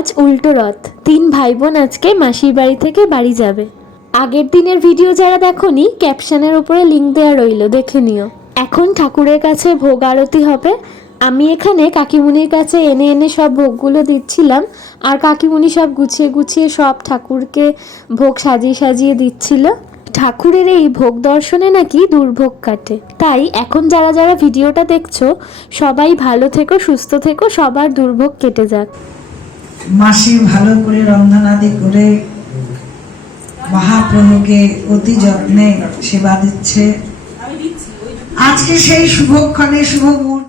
আজ উল্টো রথ। 3 ভাই বোন আজকে মাসির বাড়ি থেকে বাড়ি যাবে। আগের দিনের ভিডিও যারা দেখোনি, ক্যাপশনের উপরে লিংক দেওয়া রইল, দেখে নিও। এখন ঠাকুরের কাছে ভোগ আরতি হবে। আমি এখানে কাকিমুনির কাছে এনে এনে সব ভোগগুলো দিচ্ছিলাম, আর কাকিমুনি সব গুছিয়ে গুছিয়ে সব ঠাকুরকে ভোগ সাজিয়ে সাজিয়ে দিচ্ছিল। ঠাকুরের এই ভোগ দর্শনে নাকি দুর্ভোগ কাটে। তাই এখন যারা যারা ভিডিওটা দেখছো, সবাই ভালো থেকো, সুস্থ থেকো, সবার দুর্ভোগ কেটে যাক। মাসি ভালো করে রন্ধনাদি করে মহাপ্রভুকে অতি যত্নে সেবা দিচ্ছে। আজকে সেই শুভক্ষণে শুভ মুহূর্ত।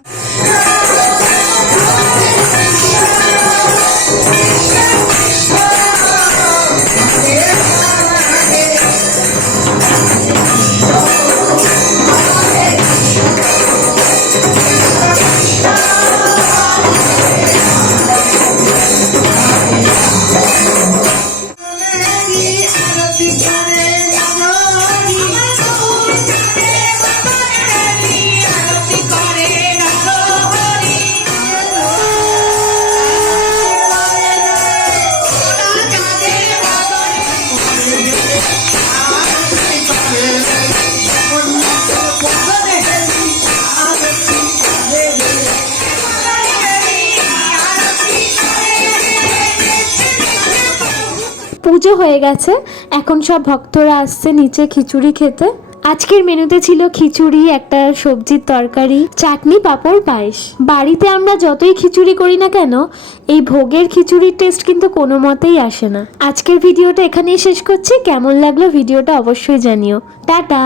পুজো হয়ে গেছে, এখন সব ভক্তরা আসছে নিচে খিচুড়ি খেতে। আজকের মেনুতে ছিল খিচুড়ি, একটা সবজির তরকারি, চাটনি, পাঁপড়, পায়েস। বাড়িতে আমরা যতই খিচুড়ি করি না কেন, এই ভোগের খিচুড়ির টেস্ট কিন্তু কোনো মতেই আসে না। আজকের ভিডিওটা এখানেই শেষ করছি। কেমন লাগলো ভিডিওটা অবশ্যই জানিও। টাটা।